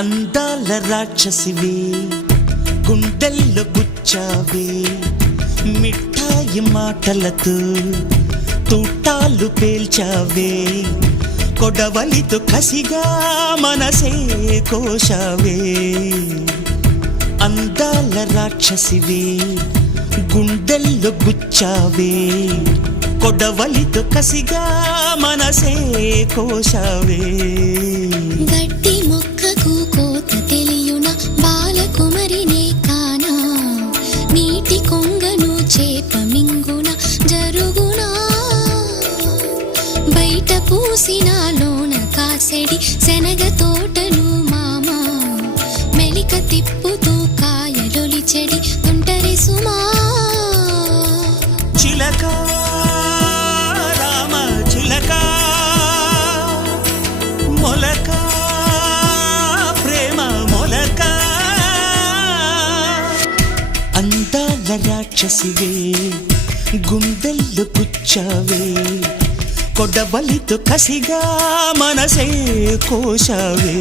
అందాల రాక్షసివే గుండెల్లో గుచ్చావే మిఠాయి మాటలతో తూటాలు పేల్చావే కొడవలితో కసిగా మనసే కోశావే అందాల రాక్షసివే గుండెల్లో గుచ్చావే కొడవలితో కసిగా మనసే కోశావే గట్టి మొక్కకు కోత తెలియున బాలకుమరినే కానా నీటి కొంగను చేప మింగున జరుగునా బయట పూసిన లోన కాసెడి శనగ తోటను మామ మెలిక తిప్పుతూ కాయలొలి చెడి తుంటరి సుమా చిలక రామ చిలక మొలక ప్రేమ మొలక అందాల రాక్షసివే గుండెల్లో గుచ్చావే కొడవలితో కసిగా మనసే కోశావే